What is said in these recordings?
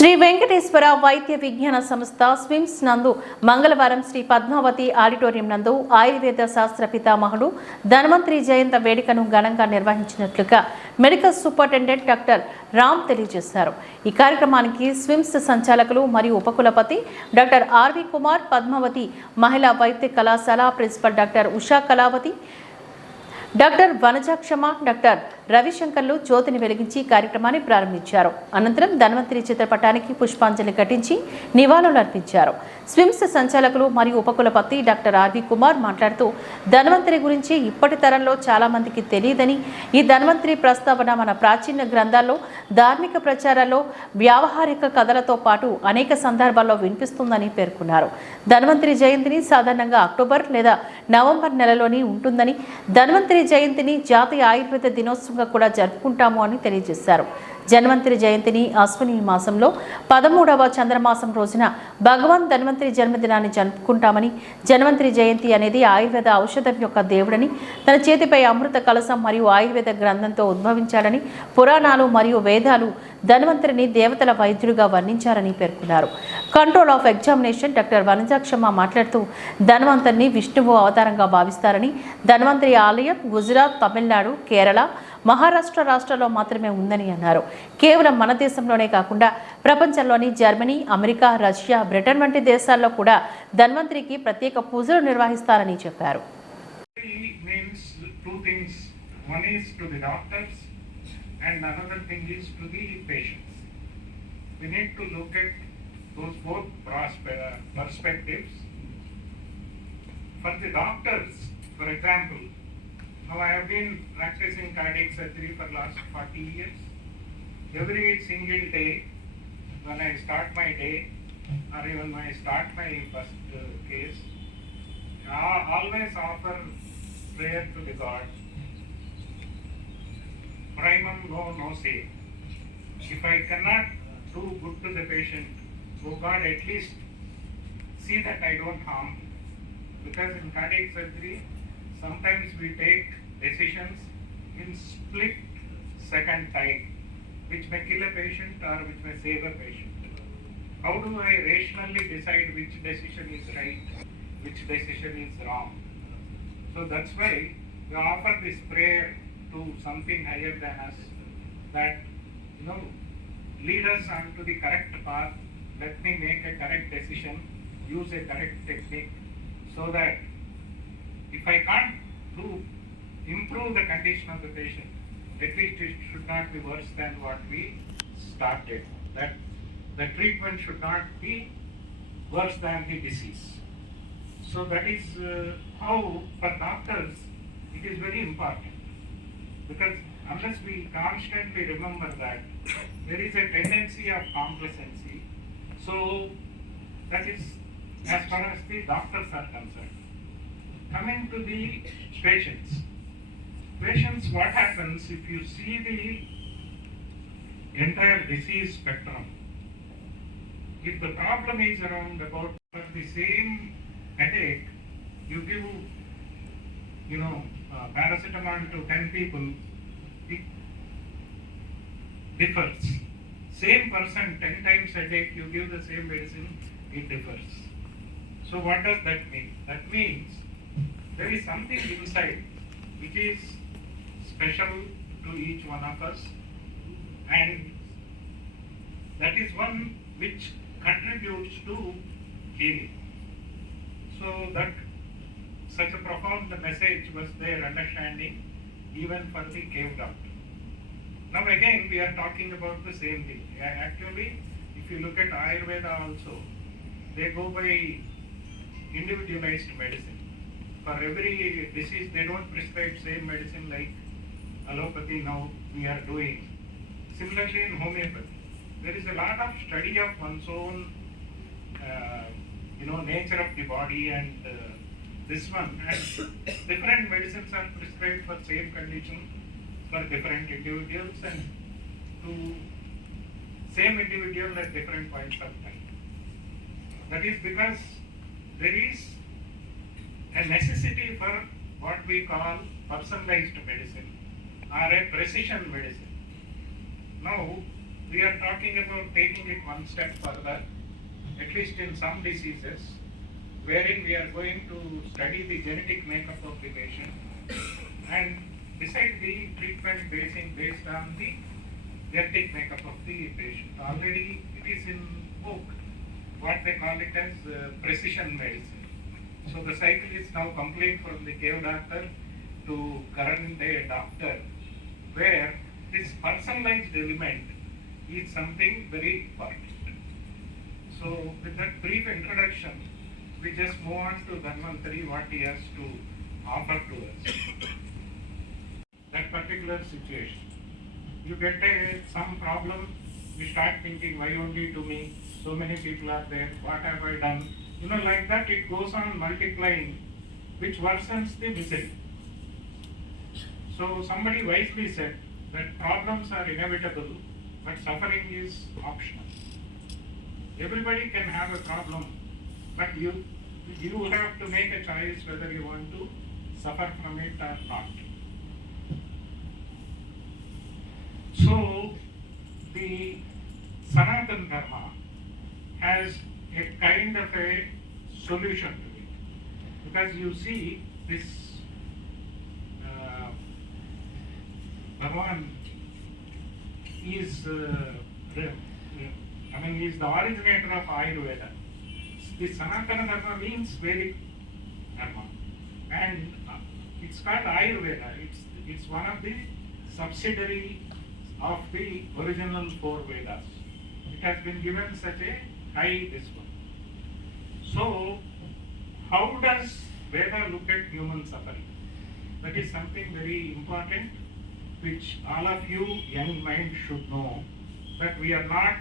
శ్రీ వెంకటేశ్వర వైద్య విజ్ఞాన సంస్థ స్విమ్స్ నందు మంగళవారం శ్రీ పద్మావతి ఆడిటోరియం నందు ఆయుర్వేద శాస్త్ర పితామహుడు ధన్వంతరి జయంత వేడుకను ఘనంగా నిర్వహించినట్లుగా మెడికల్ సూపరింటెండెంట్ డాక్టర్ రామ్ తెలియజేశారు. ఈ కార్యక్రమానికి స్విమ్స్ సంచాలకులు మరియు ఉపకులపతి డాక్టర్ ఆర్వి కుమార్, పద్మావతి మహిళా వైద్య కళాశాల principal doctor Usha Kalavathi, doctor Vanajakshamma, doctor రవిశంకర్లు జ్యోతిని వెలిగించి కార్యక్రమాన్ని ప్రారంభించారు. అనంతరం ధన్వంతరి చిత్రపటానికి పుష్పాంజలి ఘటించి నివాళులర్పించారు. స్విమ్స్ సంచాలకులు మరియు ఉపకులపతి డాక్టర్ ఆర్వి కుమార్ మాట్లాడుతూ, ధన్వంతరి గురించి ఇప్పటి తరంలో చాలా మందికి తెలియదని, ఈ ధన్వంతరి ప్రస్తావన మన ప్రాచీన గ్రంథాల్లో, ధార్మిక ప్రచారాల్లో, వ్యావహారిక కథలతో పాటు అనేక సందర్భాల్లో వినిపిస్తుందని పేర్కొన్నారు. ధన్వంతరి జయంతిని సాధారణంగా అక్టోబర్ లేదా నవంబర్ నెలలోని ఉంటుందని, ధన్వంతరి జయంతిని జాతీయ ఆయుర్వేద దినోత్సవం కూడా జరుపుకుంటాము అని తెలియజేశారు. ధన్వంతరి జయంతిని అశ్విని మాసంలో 13వ చంద్రమాసం రోజున భగవాన్ ధన్వంతరి జన్మదినాన్ని జరుపుకుంటామని, ధన్వంతరి జయంతి అనేది ఆయుర్వేద ఔషధం యొక్క దేవుడని, తన చేతిపై అమృత కలశం మరియు ఆయుర్వేద గ్రంథంతో ఉద్భవించాలని పురాణాలు మరియు వేదాలు ధన్వంతరిని దేవతల వైద్యుడిగా వర్ణించారని పేర్కొన్నారు. కంట్రోల్ ఆఫ్ ఎగ్జామినేషన్ డాక్టర్ వనజాక్షమ మాట్లాడుతూ, ధన్వంతరిని విష్ణువు అవతారంగా భావిస్తారని, ధన్వంతరి ఆలయం గుజరాత్, తమిళనాడు, కేరళ, మహారాష్ట్ర రాష్ట్రాల్లో మాత్రమే ఉందని అన్నారు. కేవలం మన దేశంలోనే కాకుండా ప్రపంచంలోని జర్మనీ, అమెరికా, రష్యా, బ్రిటన్ వంటి దేశాల్లో కూడా ధన్వంతరికి ప్రత్యేక పూజలు నిర్వహిస్తారని చెప్పారు. Now I have been practicing cardiac surgery for last 40 years. Every single day, when I start my day, or even when I start my first case, I always offer prayer to the God. Primum no say. If I cannot do good to the patient, oh God, at least see that I don't harm. Because in cardiac surgery, sometimes we take decisions in split second time, which may kill a patient or which may save a patient. How do I rationally decide which decision is right, which decision is wrong? So that's why we offer this prayer to something higher than us, that lead us onto the correct path. Let me make a correct decision, use a correct technique, so that if I can't improve the condition of the patient, at least it should not be worse than what we started. That the treatment should not be worse than the disease. So that is how for doctors it is very important, because unless we constantly remember that there is a tendency of complacency, so that is as far as the doctors are concerned. Coming to the patients, what happens if you see the entire disease spectrum? If the problem is around about the same headache, you give paracetamol to 10 people, it differs. Same person, 10 times headache, you give the same medicine, it differs. So what does that mean? That means there is something inside which is special to each one of us, and that is one which contributes to healing. So that such a profound message was their understanding even for the cave doctor. Now again we are talking about the same thing. Actually, if you look at Ayurveda also, they go by individualized medicine. For every disease, they don't prescribe same medicine like allopathy now we are doing. Similarly in homeopathy, there is a lot of study of one's own nature of the body, and this one, and different medicines are prescribed for same condition for different individuals, and to same individual at different points of time. That is because there is a necessity for what we call personalized medicine or a precision medicine. Now, we are talking about taking it one step further, at least in some diseases, wherein we are going to study the genetic makeup of the patient and decide the treatment based on the genetic makeup of the patient. Already it is in vogue, what they call it as precision medicine. So the cycle is now complete from the cave doctor to current day doctor, where this personalized element is something very important. So with that brief introduction, we just move on to Dhanvantari, what he has to offer to us. That particular situation. You get some problem, you start thinking, why only to me? So many people are there, what have I done? You know, like that it goes on multiplying, which worsens the misery. So somebody wisely said that problems are inevitable, but suffering is optional. Everybody can have a problem, but you have to make a choice whether you want to suffer from it or not. So the Sanatana Dharma has a kind of a solution to it, because you see this Bhagavan is he is the originator of Ayurveda. The Sanatana Dharma means Vedic Dharma, and it's called Ayurveda. It's one of the subsidiary of the original 4 Vedas. It has been given such a high this one. So, how does Veda look at human suffering? That is something very important, which all of you young minds should know, that we are not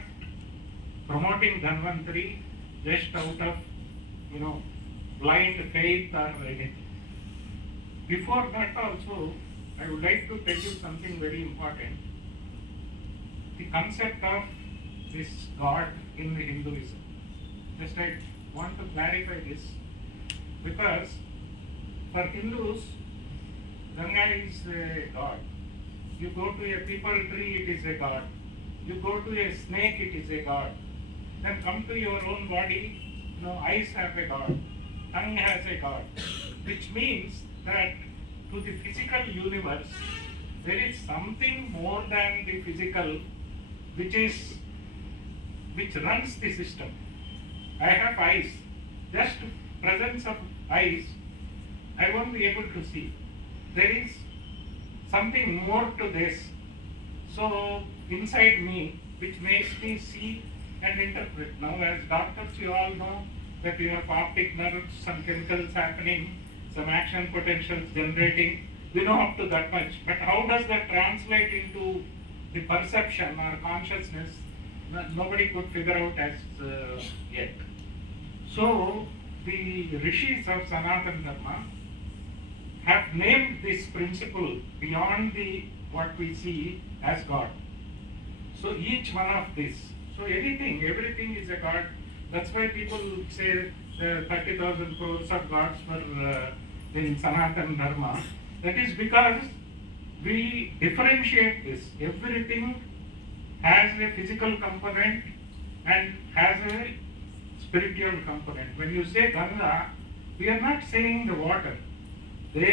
promoting Dhanvantari just out of, blind faith or anything. Before that also, I would like to tell you something very important. The concept of this God in Hinduism. Just I want to clarify this, because for Hindus, Ganga is a God. You go to a peepal tree, it is a God. You go to a snake, it is a God. Then come to your own body, eyes have a God, tongue has a God, which means that to the physical universe, there is something more than the physical, which runs the system. I have eyes. Just presence of eyes, I won't be able to see. There is something more to this. So inside me, which makes me see and interpret. Now, as doctors, you all know that you have optic nerves, some chemicals happening, some action potentials generating. We know up to that much. But how does that translate into the perception or consciousness? Nobody could figure out as yet. So, the rishis of Sanatana Dharma have named this principle beyond what we see as God. So each one of this. So everything is a God. That's why people say 30,000 crores of gods were in Sanatana Dharma. That is because we differentiate this. Everything has a physical component and has a spiritual component. When you say Ganga, we are not saying the water. There is